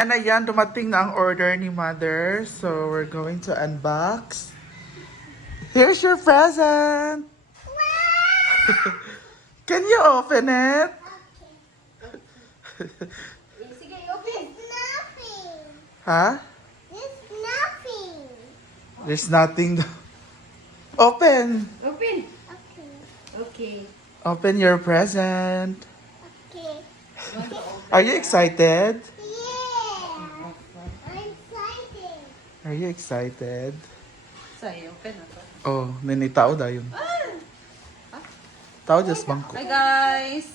And ayan, dumating na ang order ni Mother. So, we're going to unbox. Here's your present! Can you open it? Sige, open. There's nothing. Huh? There's nothing. There's nothing. Open! Open. Okay. Okay. Open your present. Okay. Are you excited? Yeah. I'm excited. Are you excited? Sa'yo, open na to. Oh, ninitao dayon. Tao just bangko. Hi guys!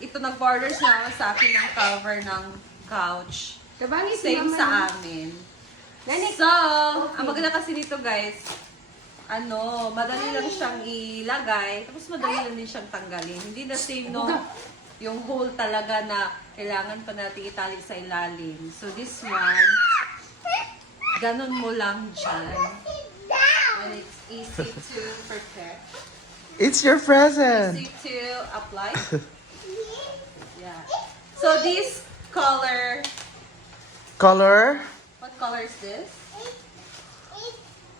Ito nag-order siya sa akin ng cover ng couch. Same sa amin. So, ang maganda kasi dito guys, madali lang siyang ilagay, tapos madali lang din siyang tanggalin. Hindi na same no, yung hole talaga na kailangan pa natin itali sa ilalim. So this one, ganun mo lang dyan. And it's easy to protect. It's your present. Easy to apply. Yeah. So this color, Color? what color is this?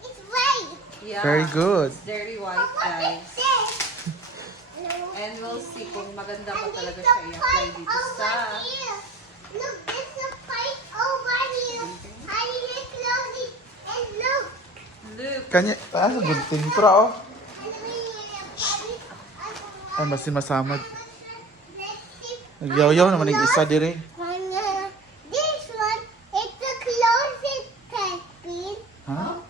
It's white. Yeah. Very good. It's very white, What is guys. this? And we'll see kung maganda pa talaga siya i-apply dito sa... Look, there's a pipe over here. I need to close it and look. Look. Kanya, sa gunting pra oh. Ay, masin masamad. Nagyaw-yaw naman yung isa dire. This one is the closet pin. Huh?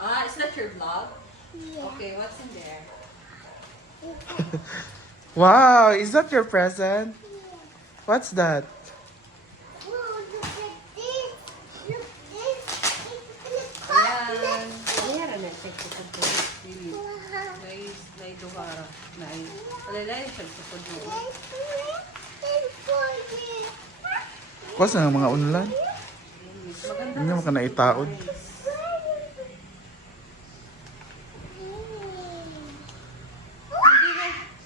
Ah, is that your vlog? Yeah. Okay, what's in there? Wow, is that your present? What's that? Oh, look at this. Look this. It's the Ayan. Really. Wow. May duhara. Palalay siya sa puno. Kuwas na ng mga unlan. Maganda Hindi mo ka naitaod.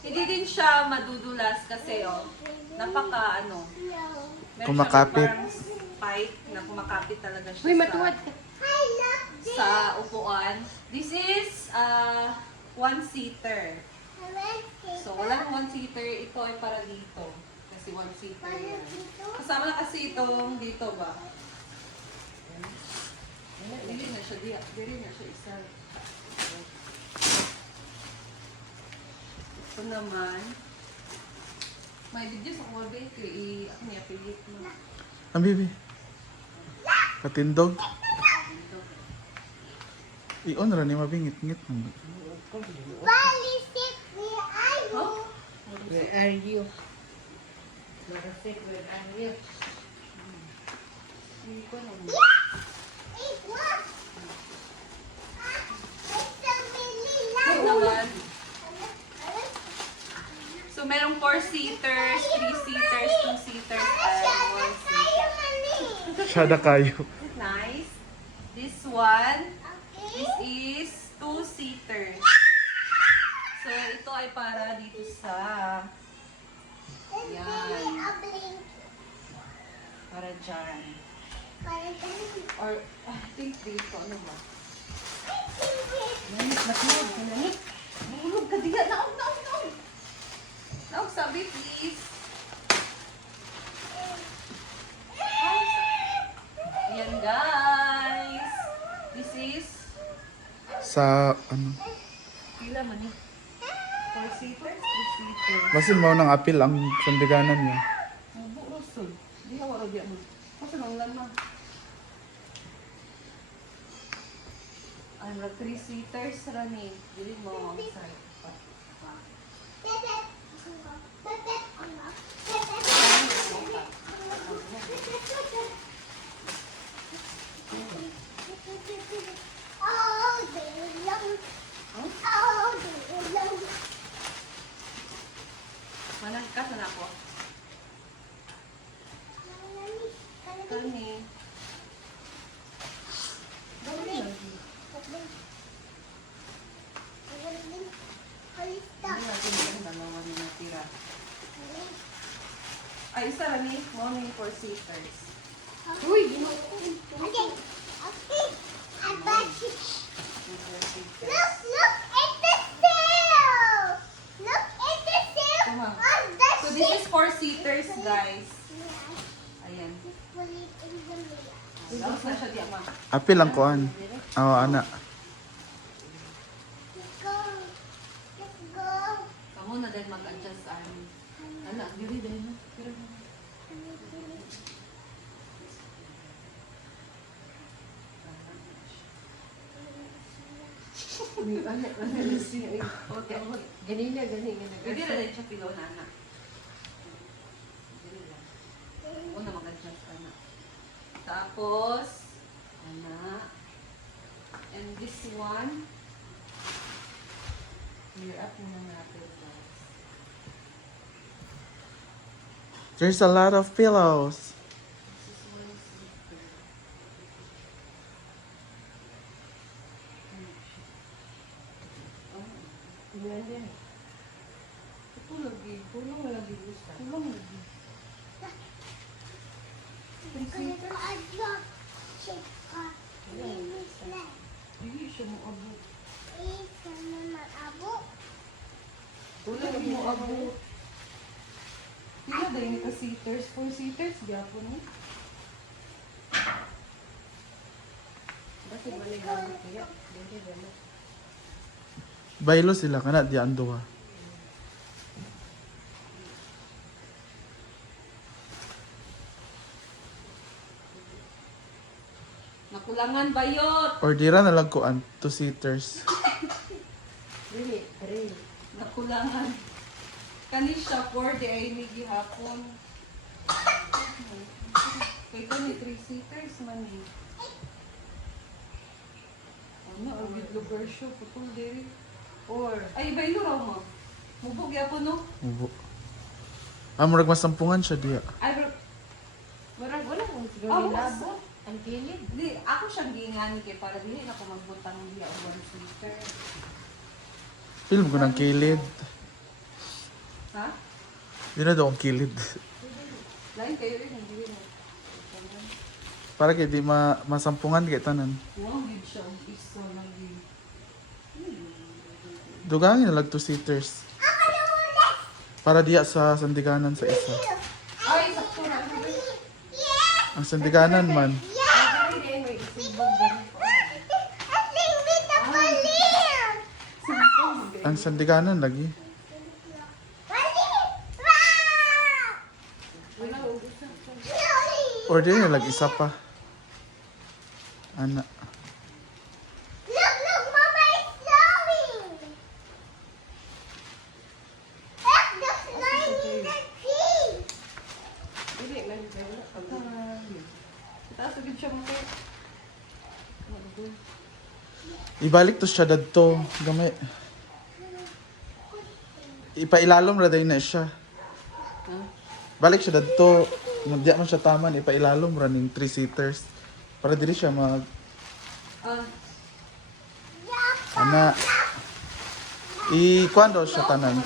Hindi din siya madudulas kasi napaka meron Kumakapit. siyang parang pipe na kumakapit talaga siya Uy, matuwad. sa upuan. This is one-seater. So, walang one-seater. Ito ay para dito. Kasi one-seater yan. Kasama na kasi itong dito ba? Dili na siya. Dili na siya isa. Ito naman. May video sa mga bakery. Ako niya, pilit mo. Ang bibi. Katindog. Iyon ra ni mabingit-ngit. Bali, sit where are you? Where are you? Where are you? Hindi ko alam. It was. It's a really Ito loud. naman. So, merong 4-seaters, 3-seaters, 2-seaters, and 1-seater. Sada kayo. Nice. This one, Okay. this is 2-seaters. So, ito ay para dito sa, It's Yan. really a blink. para dyan. Parang ganun. Or, I think dito, ano ba? It's Matulog ka na, Nick. Mahulog ka, diga. Naog. Naog, sabi, please. Ayan, guys. This is, Sa, ano, pila man eh. 4-seaters, 3-seaters. basin mo ng apil ang sandiganan niya. Mabu, Rosol. Di ka wala diyan mo. Kasi nang lama. Ay, mag 3-seaters rani. Dili mo ang side. Oh, they long. Oh, they long. Managkas na ako. Kani. Dali lang. Hindi natin yung dalawa na natira. Ay, isa rani. Morning 4-seaters. Uy, Okay. Okay. I bet you. Look at the sail. Look at the sail Come on. on the So this ship. is for seaters, guys. Ayan. Put it in the middle. Laos na siya di ama. Apil ang kuan. Oo, ana. Let's go. Let's go. Kamu na din mag-adjust army. Ala, diri din na. Okay, okay. ganina. Pwede na din siya pilo na anak. Una mag-adjust anak. Tapos, anak. And this one, clear up muna natin, guys. There's a lot of pillows. This is one sleeper. Oh, Yan din. ito lagi. Kulong lagi. Kulong lagi. Gonna go a drop ship car. Baby sled. Hindi siya mo abot. Isa naman abo. Tulad mo abot. Pila dahil ka seaters. 4 seaters, gyapon mo. Bakit maligamit kaya? Hindi gano'n. Baylo sila kana di ando ha. Nakulangan bayot. Ordera na lang kuan 2-seaters. Dili, three. Nakulangan. Kani siya 4 di ay ni gihapon. Kay ko ni 3 seaters man eh. Ano, ang lugar siya. Putol diri. Four. Ay, baylo raw mo. Mubog yapon no? Mubo. Murag masampungan siya diya. Ay, bro. Wala kung siguro Oh, nilabo. Ang kilid. Di, ako siyang gingani kay para dili na ko magbutang diya o 1 seater. Film ko ng kilid. Ha? Yun na daw ang kilid. Lain kayo rin, hindi rin. Para kay di masampungan kay tanan. Wow, gid siya ang isa lagi. Dugangin na lang 2-seaters. Para diya sa sandiganan sa isa. Ay, sakto na. Ang sandiganan man. Ay, din, may isibog din. I think with the balloon. Ang sandiganan lagi. Balloon. Wow. Wala kung gusto. Order na lang isa pa. Ana. Look, Mama is flowing. Look, the slime in the tree. Dili, man. Wala. Taas agad siya mo. Ibalik to siya dadto. Gamay. Ipailalom ra day na siya. Balik siya dadto. Diya man siya taman. Ipailalom ra ning 3-seaters. Para dili siya mag... Ah, Ana. I-kuan daw siya tanan.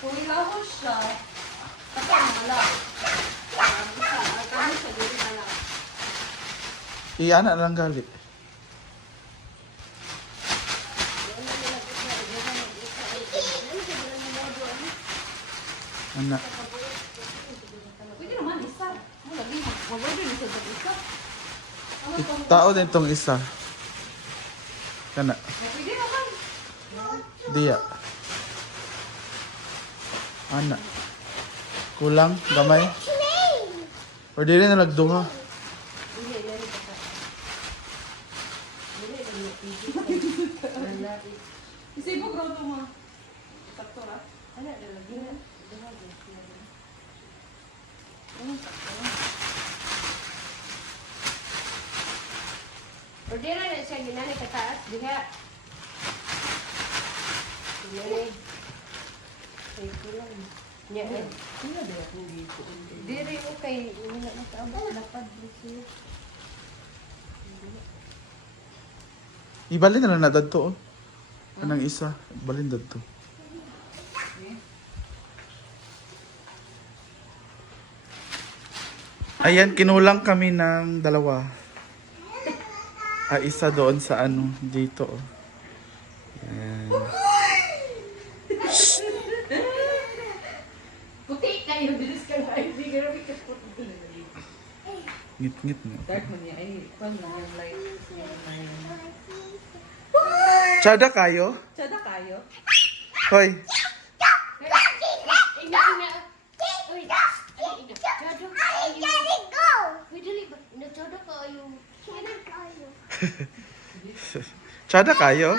kung ilaw siya, tapos wala. Kami siya dili na lang. I-ana lang gali. Ana. Pwede naman isa. Wala din. Wala din isa sa isa. Tao din tong isa. Kana. Pwede naman. Diya. Ana. Kulang, gamay. Train. Or dili na nagduha. Isipog raw ito mo. Sakto ra. Ano, lagi na. Ordera na siya ginani ka taas. Diha. Ginani. Ay, kulang. Nya, eh. Diri mo kay wala na kaabot. Dapat dito. Ibalin na lang na dadto. Oh. Anang isa. Balin dadto. Ayan, kinulang kami ng dalawa. Isa doon sa ano, dito. Oh. Ayan. Puti kayo, bilis ka nga. Hindi ka rin ka puti. Ngit-ngit mo. Dark mo niya. Ay, kung na yung light. Tsada kayo? Tsada kayo? Hoy, Ina. Uy, ina. Chado ka I ayo. let it go. Uy, dali ba? Chado ka ayo. Can I call you? tsada kayo?